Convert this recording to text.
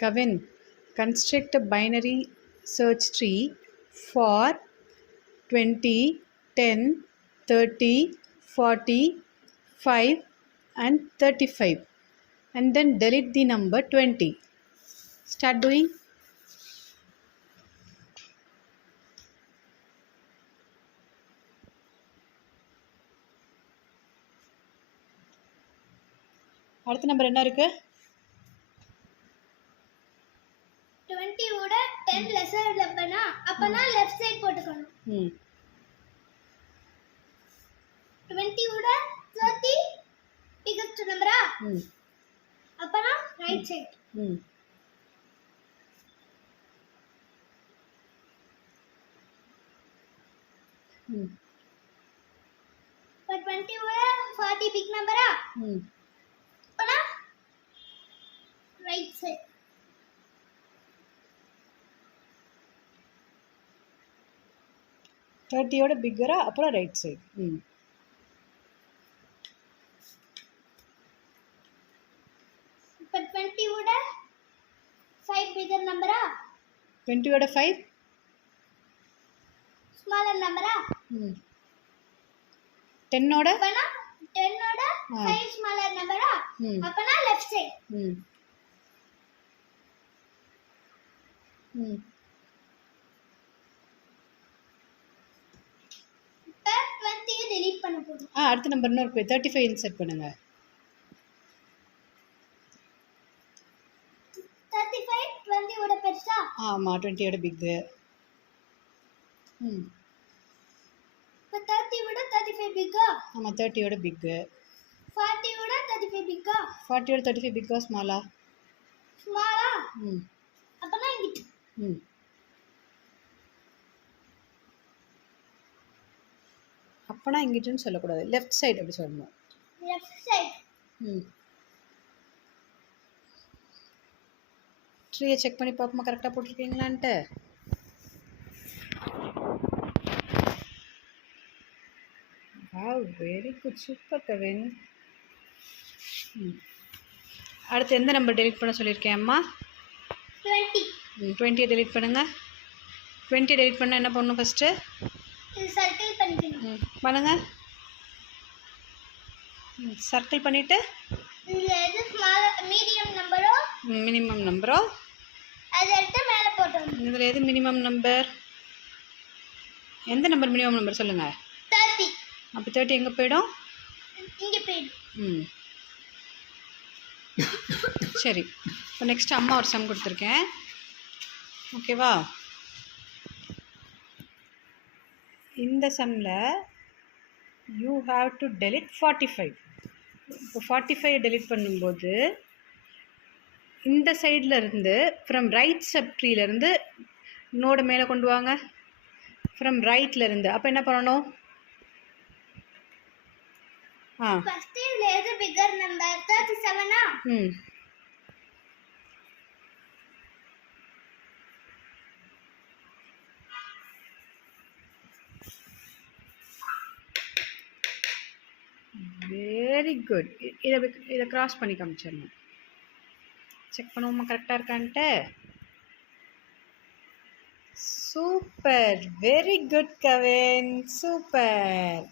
Kavin, construct a binary search tree for 20, 10, 30, 40, 5 and 35 and then delete the number 20. Start doing. அடுத்த number என்ன இருக்கு? 20 ஓட 10 lesser இல்லப்பனா அப்பனா left side போட்டுக்கணும். 20 ஓட 30 பிகஸ்ட் நம்பரா? அப்பனா ரைட் சைடு. But 20 ஓட 40 பிக் நம்பரா? அப்பனா ரைட் சைடு. 30 ஓட பிக்கரா அப்புறம் ரைட் சைடு. But 20 ஓட 5 bigger numberா? 20 ஓட 5 smaller numberா? 10 ஓட அப்பனா 10 ஓட 5 smaller numberா? அப்பனா left side. இப்ப 20 delete பண்ண போறோம். அடுத்த நம்பர் இன்னொரு போய் 35 இன்சர்ட் பண்ணுங்க. 35 20 ஓட பெருசா? ஆமா 20 ஓட பிக். இப்ப 30 ஓட 35 பிக்கா? ஆமா 30 ஓட பிக். 40 ஓட 35 பிக்கா? 40 ஓட 35 பிக்கா ஸ்மாலா? ஸ்மாலா? அப்பனா இங்க. அப்பனா இங்கிட்டுன்னு சொல்லக்கூடாது, லெஃப்ட் சைடு அப்படி சொல்லணும். Left side. ட்ரீயை செக் பண்ணி பார்ப்போமா கரெக்டாக போட்டிருக்கீங்களான்ட்டு. Wow very good, super Kavin. அடுத்து எந்த நம்பர் டெலிட் பண்ண சொல்லியிருக்கேன் அம்மா? 20. 20 டெலிட் பண்ணுங்க. 20 டெலிட் பண்ணால் என்ன பண்ணணும் ஃபஸ்ட்டு? சர்க்கிள் பண்ணிக்கணும். பண்ணுங்க. சர்க்கிள் பண்ணிவிட்டு எது ஸ்மால் மீடியம் நம்பரோ மினிமம் நம்பரோ அதை எடுத்து மேலே போட்டோம். இதில் எது மினிமம் நம்பர்? எந்த நம்பர் மினிமம் நம்பர் சொல்லுங்கள். 30. அப்போ 30 எங்கே போயிடும்? இங்கே போயிடும். சரி, இப்போ நெக்ஸ்ட் அம்மா ஒரு சம் கொடுத்துருக்கேன், ஓகேவா? இந்த சம்மில் யூ ஹாவ் டு டெலிட் 45. இப்போ 45 டெலிட் பண்ணும்போது இந்த சைடில் இருந்து ஃப்ரம் ரைட் சப் ட்ரீலேருந்து நோடு மேலே கொண்டு வாங்க. ஃப்ரம் ரைட்லேருந்து. அப்போ என்ன பண்ணணும்? ஃபர்ஸ்ட் இதுல எது பிக்கர் நம்பர்? 37ஆ? Very good. இதை கிராஸ் பண்ணி காமிச்சிடணும். செக் பண்ணுவோமா கரெக்டாக இருக்கான்ட்டு. Super, very good Kavin, super.